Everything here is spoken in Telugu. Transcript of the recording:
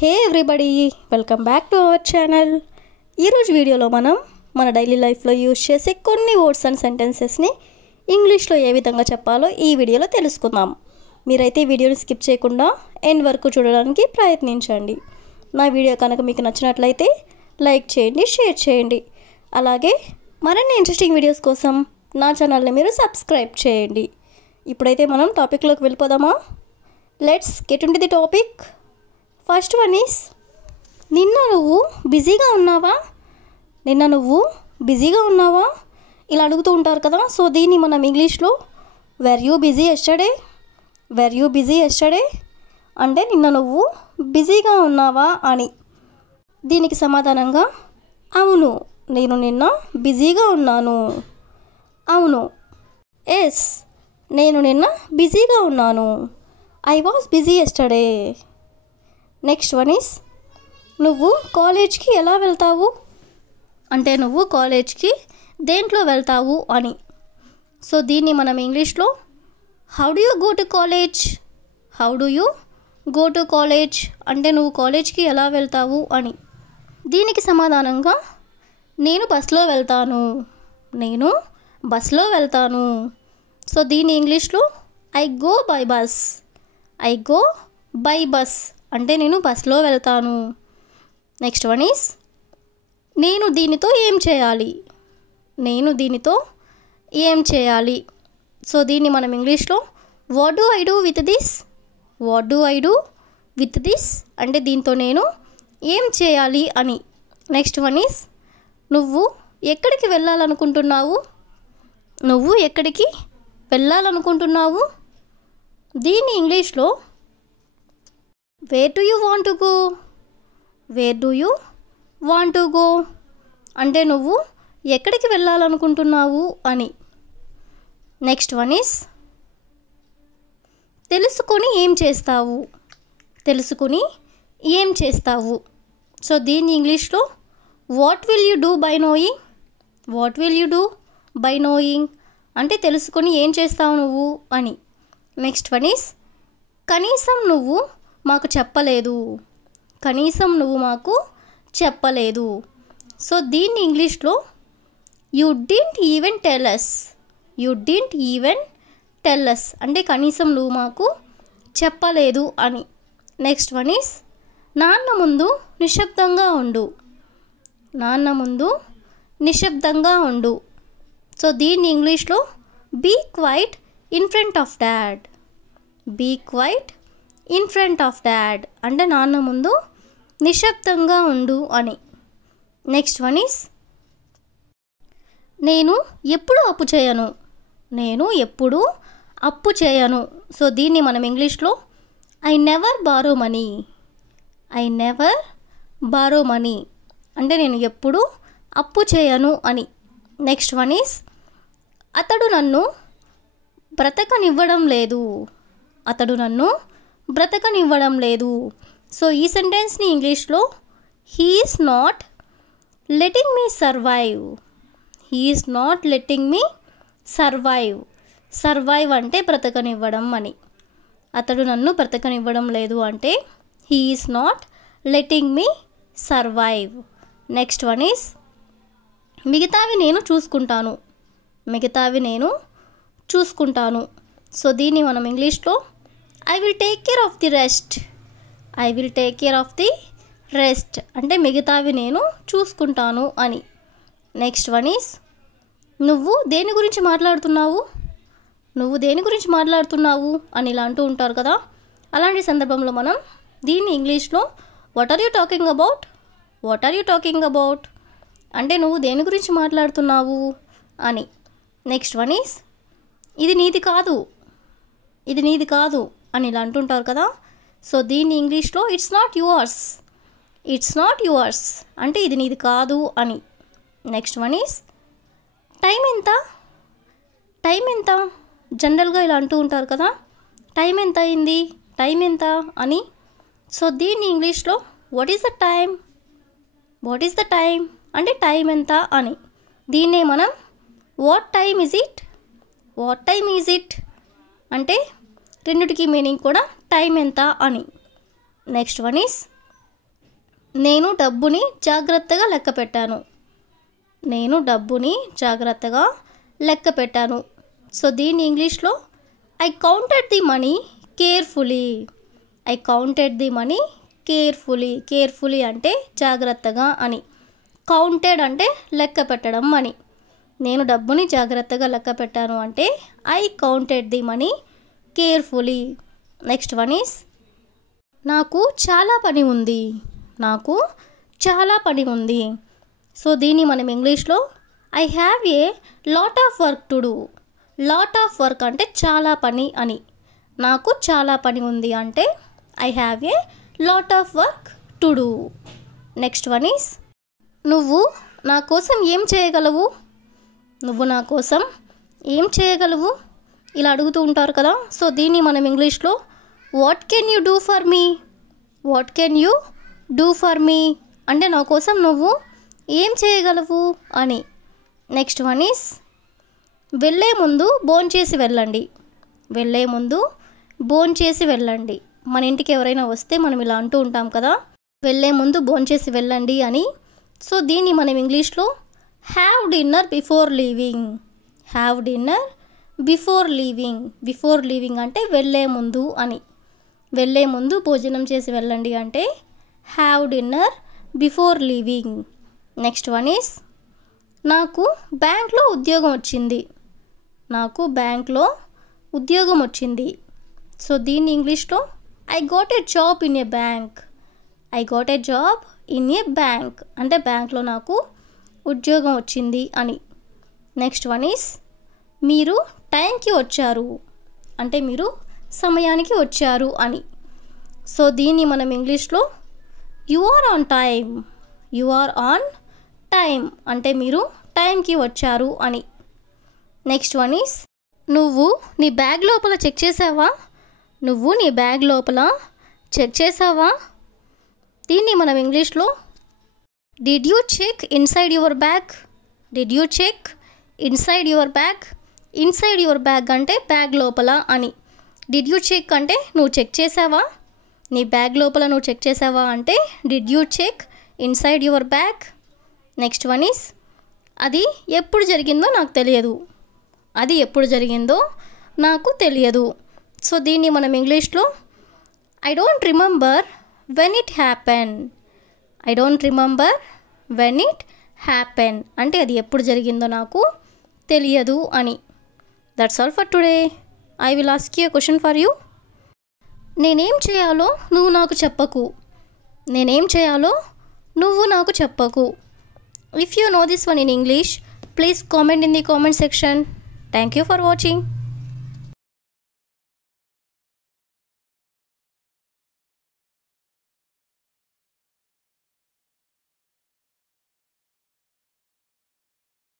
Hey everybody, welcome back to our channel. ఈరోజు వీడియోలో మనం మన డైలీ లైఫ్లో యూజ్ చేసే కొన్ని వర్డ్స్ అండ్ సెంటెన్సెస్ని ఇంగ్లీష్లో ఏ విధంగా చెప్పాలో ఈ వీడియోలో తెలుసుకుందాం. మీరైతే ఈ వీడియోని స్కిప్ చేయకుండా ఎండ్ వరకు చూడడానికి ప్రయత్నించండి. నా వీడియో కనుక మీకు నచ్చినట్లయితే లైక్ చేయండి, షేర్ చేయండి. అలాగే మరిన్ని ఇంట్రెస్టింగ్ వీడియోస్ కోసం నా ఛానల్ని మీరు సబ్స్క్రైబ్ చేయండి. ఇప్పుడైతే మనం టాపిక్లోకి వెళ్ళిపోదామా? Let's get into the topic. First one is, నిన్న నువ్వు బిజీగా ఉన్నావా ఇలా అడుగుతూ ఉంటారు కదా. సో దీన్ని మనం ఇంగ్లీష్లో వెర్ యూ బిజీ ఎస్టర్డే అంటే నిన్న నువ్వు బిజీగా ఉన్నావా అని. దీనికి సమాధానంగా అవును, నేను నిన్న బిజీగా ఉన్నాను. అవును, ఎస్, నేను నిన్న బిజీగా ఉన్నాను. I was busy yesterday. Next one is, నువ్వు కాలేజ్కి ఎలా వెళ్తావు అంటే నువ్వు కాలేజ్కి దేంట్లో వెళ్తావు అని. సో దీన్ని మనం ఇంగ్లీష్లో how do you go to college అంటే నువ్వు కాలేజ్కి ఎలా వెళ్తావు అని. దీనికి సమాధానంగా నేను బస్లో వెళ్తాను. సో దీన్ని ఇంగ్లీష్లో ఐ గో బై బస్ అంటే నేను బస్లో వెళ్తాను. నెక్స్ట్ వన్ ఈస్, నేను దీనితో ఏం చేయాలి. సో దీన్ని మనం ఇంగ్లీష్లో what do I do with this అంటే దీంతో నేను ఏం చేయాలి అని. నెక్స్ట్ వన్ ఈస్, నువ్వు ఎక్కడికి వెళ్ళాలనుకుంటున్నావు. దీన్ని ఇంగ్లీష్లో where do you want to go అంటే నువ్వు ఎక్కడికి వెళ్ళాలనుకుంటున్నావు అని. నెక్స్ట్ వన్ ఈస్, తెలుసుకొని ఏం చేస్తావు. సో దీన్ని ఇంగ్లీష్లో what will you do by knowing అంటే తెలుసుకొని ఏం చేస్తావు నువ్వు అని. నెక్స్ట్ వన్ ఈస్, కనీసం నువ్వు మాకు చెప్పలేదు. సో దీన్ని ఇంగ్లీష్లో you didn't even tell us అంటే కనీసం నువ్వు మాకు చెప్పలేదు అని. నెక్స్ట్ వన్ ఈస్, నాన్న ముందు నిశ్శబ్దంగా ఉండు. సో దీన్ని ఇంగ్లీష్లో be quiet in front of dad అంటే నాన్న ముందు నిశ్శబ్దంగా ఉండు అని. నెక్స్ట్ వన్ ఈస్, నేను ఎప్పుడు అప్పు చేయను. సో దీన్ని మనం ఇంగ్లీష్లో ఐ నెవర్ బారో మనీ అంటే నేను ఎప్పుడు అప్పు చేయను అని. నెక్స్ట్ వన్ ఈస్, అతడు నన్ను బ్రతకనివ్వడం లేదు. సో ఈ సెంటెన్స్ని ఇంగ్లీష్లో he is not letting me survive అంటే బ్రతకనివ్వడం అని. అతడు నన్ను బ్రతకనివ్వడం లేదు అంటే he is not letting me survive. Next one is, మిగతావి నేను చూసుకుంటాను. సో దీన్ని మనం ఇంగ్లీష్లో I will take care of the rest అంటే మిగతావి నేను చూసుకుంటాను అని. నెక్స్ట్ వన్ ఈస్, నువ్వు దేని గురించి మాట్లాడుతున్నావు అని ఇలా అంటూ ఉంటారు కదా. అలాంటి సందర్భంలో మనం దీన్ని ఇంగ్లీష్లో what are you talking about అంటే నువ్వు దేని గురించి మాట్లాడుతున్నావు అని. నెక్స్ట్ వన్ ఈస్, ఇది నీది కాదు అని ఇలా అంటుంటారు కదా. సో దీన్ని ఇంగ్లీష్లో ఇట్స్ నాట్ యువర్స్ అంటే ఇది నీది కాదు అని. నెక్స్ట్ వన్ ఈస్, టైం ఎంత జనరల్గా ఇలా అంటూ ఉంటారు కదా. టైం ఎంత అని. సో దీన్ని ఇంగ్లీష్లో వాట్ ఈస్ ద టైం అంటే టైం ఎంత అని. దీన్నే మనం వాట్ టైమ్ ఈజ్ ఇట్ అంటే రెండిటికి మీనింగ్ కూడా టైం ఎంత అని. నెక్స్ట్ వన్ ఈస్, నేను డబ్బుని జాగ్రత్తగా లెక్క పెట్టాను. నేను డబ్బుని జాగ్రత్తగా లెక్క పెట్టాను. సో దీన్ని ఇంగ్లీష్లో I counted the money carefully. I counted the money carefully. Carefully అంటే జాగ్రత్తగా అని, కౌంటెడ్ అంటే లెక్క పెట్టడం అని. నేను డబ్బుని జాగ్రత్తగా లెక్క పెట్టాను అంటే I counted the money carefully. Next one is నాకు చాలా పని ఉంది. నాకు చాలా పని ఉంది. సో దీన్ని మనం ఇంగ్లీష్లో I have a lot of work to do. Lot of work అంటే చాలా పని అని. నాకు చాలా పని ఉంది అంటే I have a lot of work to do. Next one is నువ్వు నా కోసం ఏం చేయగలవు. నువ్వు నా కోసం ఏం చేయగలవు ఇలా అడుగుతూ ఉంటారు కదా. సో దీన్ని మనం ఇంగ్లీష్లో what can you do for me. What can you do for me అంటే నా కోసం నువ్వు ఏం చేయగలవు అని. నెక్స్ట్ వన్ ఈస్ వెళ్ళే ముందు భోంచేసి వెళ్ళండి. వెళ్ళే ముందు భోంచేసి వెళ్ళండి. మన ఇంటికి ఎవరైనా వస్తే మనం ఇలా అంటూ ఉంటాం కదా, వెళ్ళే ముందు భోంచేసి వెళ్ళండి అని. సో దీన్ని మనం ఇంగ్లీష్లో have dinner before leaving. Have dinner before leaving. Before leaving అంటే వెళ్ళే ముందు అని. వెళ్ళే ముందు భోజనం చేసి వెళ్ళండి అంటే have dinner before leaving. Next one is నాకు బ్యాంక్లో ఉద్యోగం వచ్చింది. నాకు బ్యాంక్లో ఉద్యోగం వచ్చింది. సో దీన్ని ఇంగ్లీష్లో I got a job in a bank. I got a job in a bank అంటే బ్యాంక్లో నాకు ఉద్యోగం వచ్చింది అని. నెక్స్ట్ వన్ ఈస్ మీరు టైంకి వచ్చారు అంటే మీరు సమయానికి వచ్చారు అని. సో దీన్ని మనం ఇంగ్లీష్లో you are on time. You are on time అంటే మీరు టైంకి వచ్చారు అని. నెక్స్ట్ వన్ ఈస్ నువ్వు నీ బ్యాగ్ లోపల చెక్ చేసావా. నువ్వు నీ బ్యాగ్ లోపల చెక్ చేసావా. దీన్ని మనం ఇంగ్లీష్లో did you check inside your bag. Did you check inside your bag. Inside your bag అంటే బ్యాగ్ లోపల అని. డిడ్ యూ చెక్ అంటే నువ్వు చెక్ చేసావా. నీ బ్యాగ్ లోపల నువ్వు చెక్ చేసావా అంటే did you check inside your bag. Next one is అది ఎప్పుడు జరిగిందో నాకు తెలియదు. అది ఎప్పుడు జరిగిందో నాకు తెలియదు. సో దీన్ని మనం ఇంగ్లీష్లో I don't remember when it happen. I don't remember when it happen అంటే అది ఎప్పుడు జరిగిందో నాకు తెలియదు అని. That's all for today. I will ask you a question for you. నేనేం చేయాలో నువ్వు నాకు చెప్పకు. నేనేం చేయాలో నువ్వు నాకు చెప్పకు. If you know this one in English, please comment in the comment section. Thank you for watching.